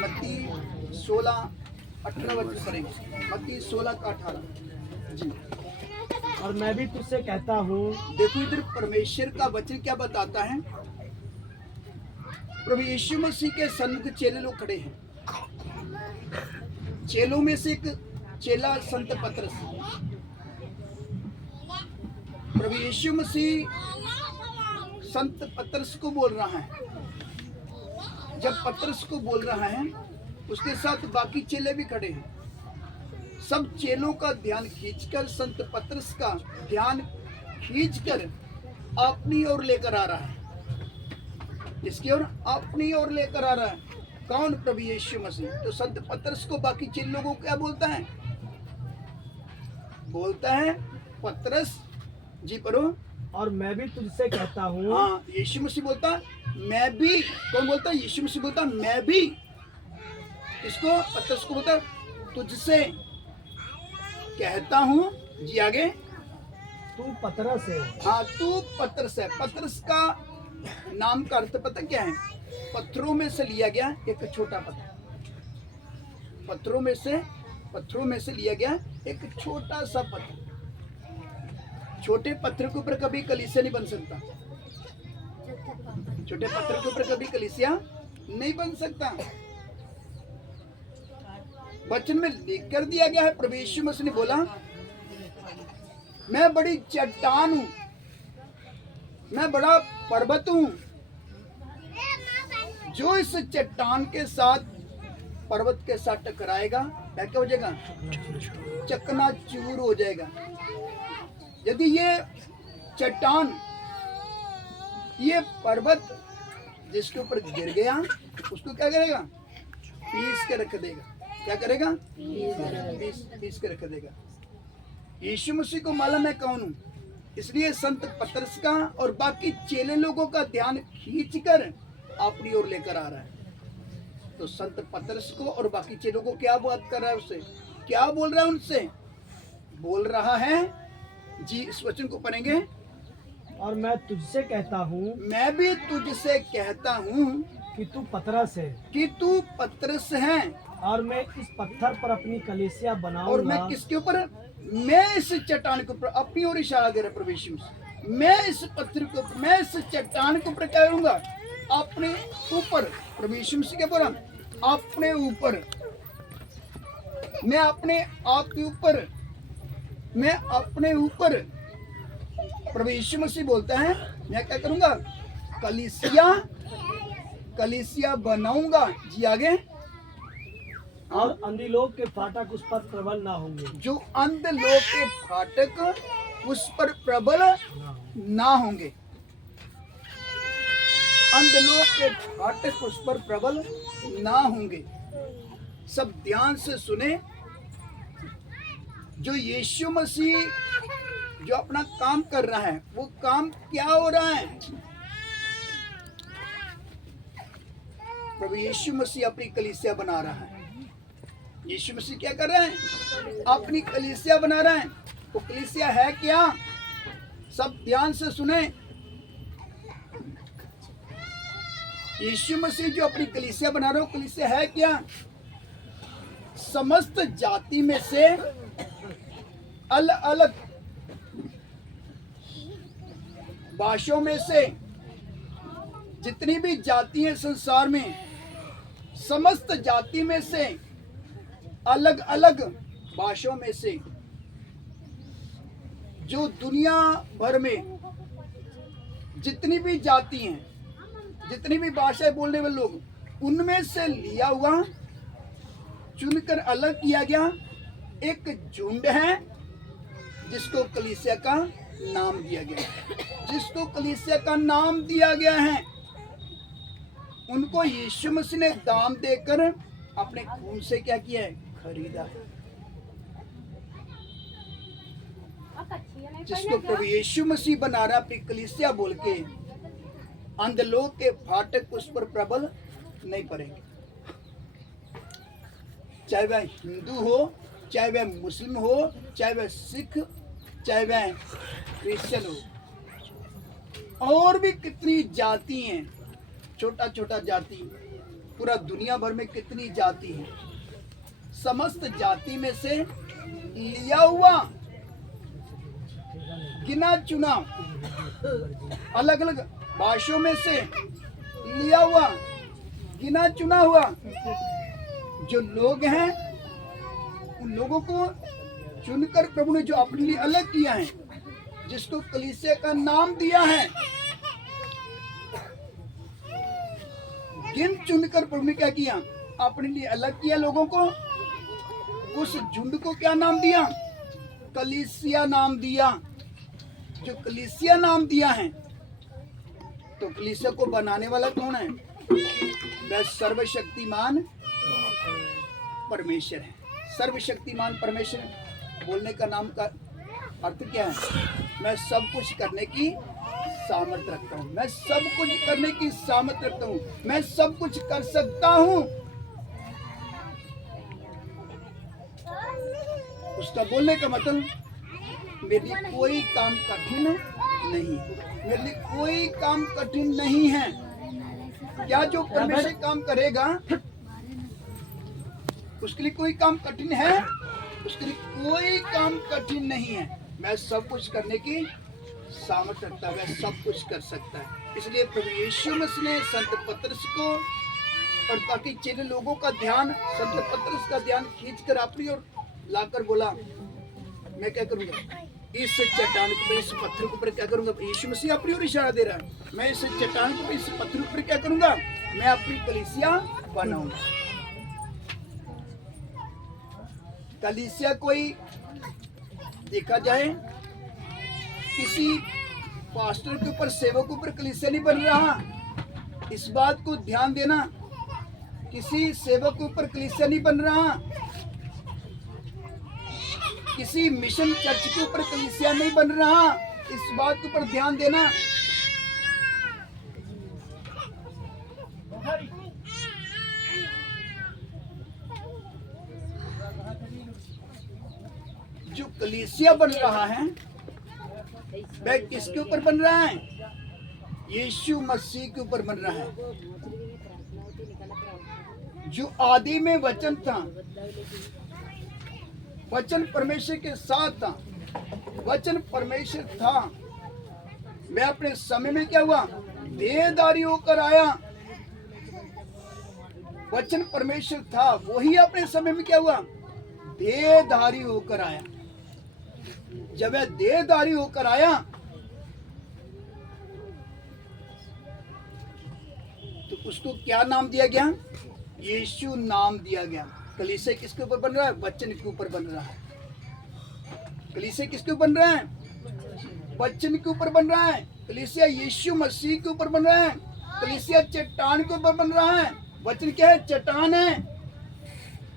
मत्ती 16:18 वचन पढ़ेंगे। मत्ती 16:18 जी। और मैं भी तुझसे कहता हूँ। देखो इधर परमेश्वर का वचन क्या बताता है। प्रभु यीशु मसीह के सन्मुख चेले लोग खड़े हैं। चेलों में से एक चेला संत पतरस। प्रभु यीशु मसीह संत पतरस को बोल रहा है। जब पतरस को बोल रहा है, उसके साथ बाकी चेले भी खड़े हैं। सब चेलों का ध्यान खींचकर संत पतरस का ध्यान खींचकर अपनी ओर लेकर आ रहा है। इसकी ओर अपनी ओर लेकर आ रहा है। कौन? प्रभु यीशु मसीह। तो संत पतरस को बाकी चेले लोगों को क्या बोलता है? बोलता है पतरस जी पढ़ो। और मैं भी तुझसे कहता हूँ। हाँ, यीशु मसीह बोलता मैं भी। कौन बोलता है? यीशु मसीह बोलता मैं भी। इसको पतरस को बोलता तुझसे कहता हूँ जी। आगे तू पतरस है। हाँ, तू पतरस है। पतरस का नाम का अर्थ पता क्या है? पत्थरों में से लिया गया एक छोटा पत्थर। पत्थरों में से लिया गया एक छोटा सा पत्थर। छोटे पत्थर के ऊपर कभी कलीसिया नहीं बन सकता। छोटे पत्थर के ऊपर कभी कलीसिया नहीं बन सकता। वचन में लिख कर दिया गया है। प्रभु यीशु मसीह ने बोला मैं बड़ी चट्टान हूं, मैं बड़ा पर्वत हूं। जो इस चट्टान के साथ पर्वत के साथ टकराएगा क्या हो जाएगा? चकनाचूर हो जाएगा। यदि ये चट्टान, ये पर्वत जिसके ऊपर गिर गया, उसको क्या करेगा? पीस के रख देगा। क्या करेगा? पीस के रख देगा। यीशु मसीह को मालूम मैं कौन हूं, इसलिए संत पतरस का और बाकी चेले लोगों का ध्यान खींचकर अपनी ओर लेकर आ रहा है। तो संत पतरस को और बाकी चेलों को क्या बात कर रहा है? उससे क्या बोल रहा है? उनसे बोल रहा है जी। इस वचन को पढ़ेंगे। और मैं तुझसे कहता हूँ। मैं भी तुझसे कहता हूँ कि तू पतरस है। कि तू पतरस है। और मैं इस पत्थर पर अपनी कलीसिया बनाऊंगा। और मैं किसके ऊपर? मैं इस चट्टान के ऊपर। अपनी ओर इशारा दे रहा प्रभु यीशु मसीह। मैं इस पत्थर को, मैं इस चट्टान के ऊपर क्या करूंगा? अपने ऊपर। प्रभु यीशु मसीह क्या बोला? अपने ऊपर। मैं अपने आप के ऊपर, मैं अपने ऊपर। प्रभु यीशु मसीह बोलता है मैं क्या करूंगा? कलीसिया बनाऊंगा जी। आगे और अंधलोक के फाटक उस पर प्रबल ना होंगे। जो अंधलोक के फाटक उस पर प्रबल ना होंगे। अंधलोक के फाटक उस पर प्रबल ना होंगे। सब ध्यान से सुने। जो यीशु मसीह जो अपना काम कर रहा है, वो काम क्या हो रहा है? प्रभु यीशु मसीह अपनी कलीसिया बना रहा है। यीशु मसीह क्या कर रहे हैं? अपनी कलीसिया बना रहे हैं। वो कलीसिया है क्या? सब ध्यान से सुने। यीशु मसीह जो अपनी कलीसिया बना रहे हो, कलीसिया है क्या? समस्त जाति में से अलग अलग भाषाओं में से जितनी भी जाति है संसार में, समस्त जाति में से अलग अलग भाषाओं में से, जो दुनिया भर में जितनी भी जाति हैं, जितनी भी भाषाएं बोलने वाले लोग, उनमें से लिया हुआ, चुनकर अलग किया गया एक झुंड है जिसको कलीसिया का नाम दिया गया है। जिसको कलीसिया का नाम दिया गया है, उनको यीशु मसीह ने दाम देकर अपने खून से क्या किया है? खरीदा है। जिसको प्रभु यीशु मसीह बना रहा अपनी कलीसिया बोल के, अंधलोक के फाटक उस पर प्रबल नहीं पड़ेंगे। चाहे वह हिंदू हो, चाहे वह मुस्लिम हो, चाहे वह सिख, चाहे वह क्रिश्चियन हो, और भी कितनी जाति हैं, छोटा छोटा जाति, पूरा दुनिया भर में कितनी जाति है, समस्त जाति में से लिया हुआ गिना चुना अलग अलग भाषाओं में से लिया हुआ गिना चुना हुआ जो लोग हैं, उन लोगों को चुनकर प्रभु ने जो अपने लिए अलग किया है, जिसको कलीसिया का नाम दिया है, गिन चुनकर प्रभु ने क्या किया, अपने लिए अलग किया लोगों को। उस झुंड को क्या नाम दिया, कलीसिया नाम दिया। जो कलीसिया नाम दिया है, तो कलीसिया को बनाने वाला कौन है, वह सर्वशक्तिमान परमेश्वर है। सर्वशक्तिमान परमेश्वर बोलने का नाम का अर्थ क्या है, मैं सब कुछ करने की सामर्थ्य रखता हूँ, मैं सब कुछ करने की सामर्थ्य रखता हूँ, मैं सब कुछ कर सकता हूँ। उसका बोलने का मतलब मेरे लिए कोई काम कठिन नहीं, मेरे लिए कोई काम कठिन नहीं है। क्या जो परमेश्वर काम करेगा उसके लिए कोई काम कठिन है, उसके लिए कोई काम कठिन नहीं है। मैं सब कुछ करने की सामर्थ्य रखता है, वह सब कुछ कर सकता है। इसलिए प्रभु यीशु मसीह ने संत पतरस को और बाकी चेले लोगों का ध्यान, संत पतरस का ध्यान खींचकर अपनी ओर लाकर बोला, मैं क्या करूंगा, इस चट्टान के ऊपर, इस पत्थर के ऊपर क्या करूंगा। यीशु मसीह अपनी ओर इशारा दे रहा है, मैं इस चट्टान के ऊपर, इस पत्थर के ऊपर क्या करूंगा, मैं अपनी कलीसिया बनाऊंगा। कलीसिया कोई देखा जाए किसी पास्टर के ऊपर, सेवक के ऊपर कलीसिया नहीं बन रहा। इस बात को ध्यान देना, किसी सेवक के ऊपर कलीसिया नहीं बन रहा, किसी मिशन चर्च के ऊपर कलीसिया नहीं बन रहा। इस बात के ऊपर ध्यान देना। जो कलीसिया बन रहा है वह किसके ऊपर बन रहा है, यीशु मसीह के ऊपर बन रहा है। जो आदि में वचन था, वचन परमेश्वर के साथ था, वचन परमेश्वर था, मैं अपने समय में क्या हुआ, देहधारी होकर आया। वचन परमेश्वर था, वही अपने समय में क्या हुआ, देहधारी होकर आया। जब वह देहधारी होकर आया तो उसको क्या नाम दिया गया, यीशु नाम दिया गया। कलीसिया किसके ऊपर बन रहा है, वचन के ऊपर बन रहा है। कलीसिया किसके ऊपर बन रहा है, वचन के ऊपर बन रहा है। कलीसिया यीशु मसीह के ऊपर बन रहा है। कलीसिया चट्टान के ऊपर बन रहा है। वचन क्या है, चट्टान है।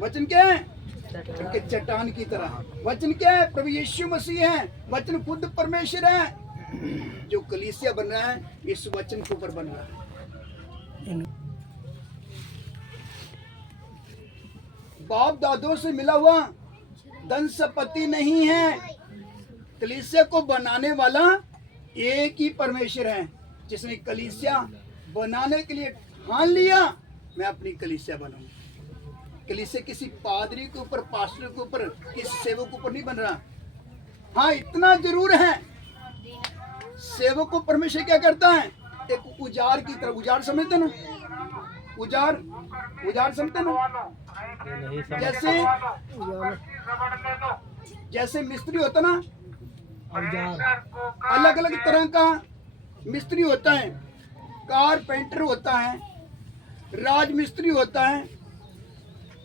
वचन क्या है, चट्टान की तरह। वचन क्या है, प्रभु यीशु मसीह है। वचन खुद परमेश्वर है। जो कलीसिया बन रहा है इस वचन के ऊपर बन रहा है। बाप दादों से मिला हुआ धन संपत्ति नहीं है। कलीसिया को बनाने वाला एक ही परमेश्वर है, जिसने कलीसिया बनाने के लिए ठान लिया, मैं अपनी कलीसिया बनाऊंगा। कलीसिया किसी पादरी के ऊपर, पास्टर के ऊपर, किसी सेवक के ऊपर नहीं बन रहा। हाँ, इतना जरूर है, सेवक को परमेश्वर क्या करता है, एक उजार की तरह। उजार समझते ना, उजार समझते ना, जैसे मिस्त्री होता ना, अलग अलग तरह का मिस्त्री होता है। कारपेंटर होता है, राज मिस्त्री होता है।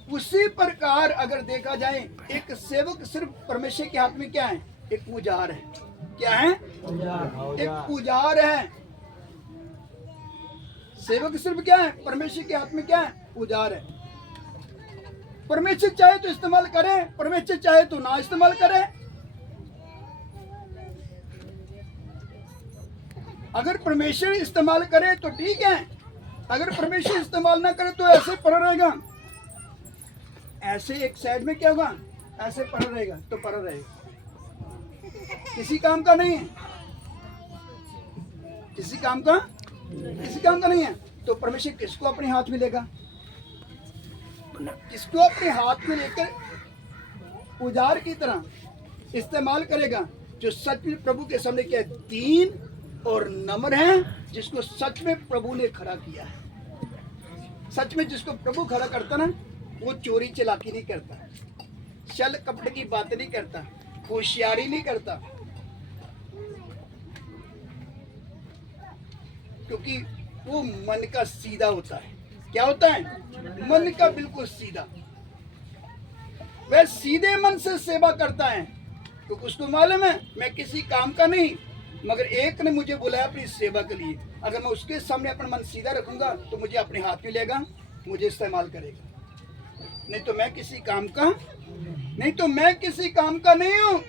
उसी प्रकार अगर देखा जाए, एक सेवक सिर्फ परमेश्वर के हाथ में क्या है, एक पुजार है। क्या है, एक पुजार है। सेवक सिर्फ क्या है, परमेश्वर के हाथ में क्या है, पुजार है। परमेश्वर चाहे तो इस्तेमाल करे, परमेश्वर चाहे तो ना इस्तेमाल करे। अगर परमेश्वर इस्तेमाल करे तो ठीक है, अगर परमेश्वर इस्तेमाल ना करे तो ऐसे पड़ा रहेगा। ऐसे एक साइड में क्या होगा, ऐसे पड़ा रहेगा तो पड़ा रहेगा, किसी काम का नहीं है, किसी काम का नहीं है। तो परमेश्वर किसको अपने हाथ में लेगा, इसको अपने हाथ में लेकर औजार की तरह इस्तेमाल करेगा, जो सच में प्रभु के सामने क्या है, दीन और नम्र है, जिसको सच में प्रभु ने खड़ा किया है। सच में जिसको प्रभु खड़ा करता ना, वो चोरी चलाकी नहीं करता, छल कपट की बात नहीं करता, होशियारी नहीं करता, क्योंकि वो मन का सीधा होता है। क्या होता है? मन का बिल्कुल सीधा। वह सीधे मन से सेवा करता है, क्योंकि उसको मालूम है मैं किसी काम का नहीं, मगर एक ने मुझे बुलाया अपनी सेवा के लिए। अगर मैं उसके सामने अपना मन सीधा रखूंगा तो मुझे अपने हाथ में लेगा, मुझे इस्तेमाल करेगा। नहीं तो मैं किसी काम का नहीं हूं।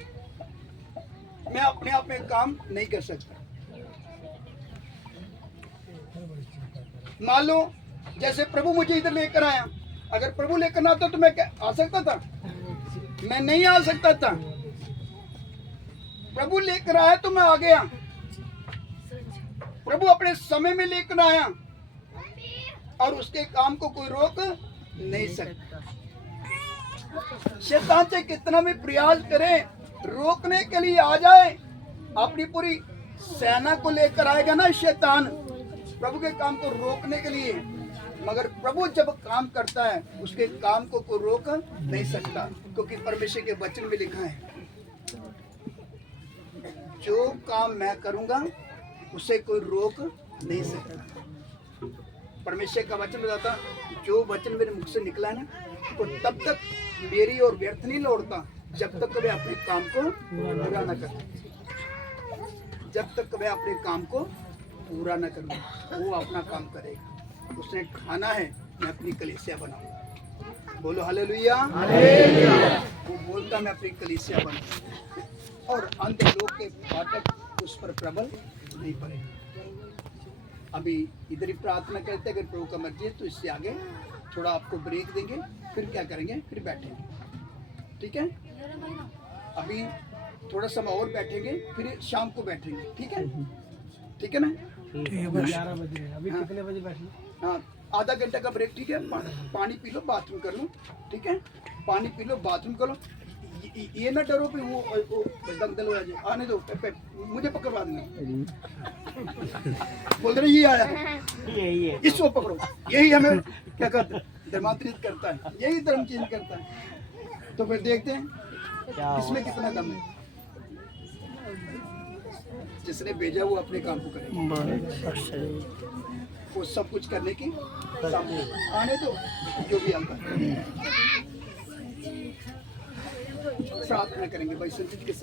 मैं अपने आप में काम नहीं कर सकता। मान लो जैसे प्रभु मुझे इधर लेकर आया, अगर प्रभु लेकर ना आता तो मैं क्या आ सकता था? मैं नहीं आ सकता था। प्रभु लेकर आया तो मैं आ गया। प्रभु अपने समय में लेकर आया और उसके काम को कोई रोक नहीं सकता। शैतान से कितना भी प्रयास करे, रोकने के लिए आ जाए, अपनी पूरी सेना को लेकर आएगा ना शैतान, प्रभु के काम को रोकने के लिए। मगर प्रभु जब काम करता है, उसके काम को कोई रोक नहीं सकता, क्योंकि परमेश्वर के वचन में लिखा है, जो काम मैं करूंगा उसे कोई रोक नहीं सकता। परमेश्वर का वचन बताता, जो वचन मेरे मुख से निकला है ना, तो तब तक मेरी और व्यर्थ नहीं लौटता, जब तक वे अपने काम को पूरा न कर। जब तक वे अपने काम को पूरा न करूँ, वो अपना काम करेगा। उसने खाना है, मैं अपनी कलीसिया बनाऊंगा। बोलो हालेलुया। वो बोलता मैं अपनी कलीसिया बनाऊंगा, और अंधे लोग के फाटक उस पर प्रबल नहीं पड़ेगा। अभी इधर ही प्रार्थना करते, अगर प्रभु का मर्जी है तो इससे आगे थोड़ा आपको ब्रेक देंगे, फिर क्या करेंगे, फिर बैठेंगे। ठीक है, अभी थोड़ा समय और बैठेंगे, फिर शाम को बैठेंगे। ठीक है, ठीक है ना? 11 बजे अभी हाँ। कितने बजे बैठना? हाँ, आधा घंटा का ब्रेक। ठीक है, पानी पी लो, बाथरूम कर लो। ठीक है, पानी पी लो, बाथरूम कर लो। ये ना डरो कि वो दंगल हो जाए, आने दो, मुझे पकड़वा देना। बोल रहे ये आया है, यही है, इसको पकड़ो। यही हमें क्या करता है, धर्मांतरित करता है, यही धर्म चेंज करता है। तो फिर देखते हैं इसमें कितना दम है। जिसने भेजा वो अपने काम को करे, वो सब कुछ करने की सामने आने दो, जो भी आता है। प्रार्थना करेंगे भाई संचित के साथ।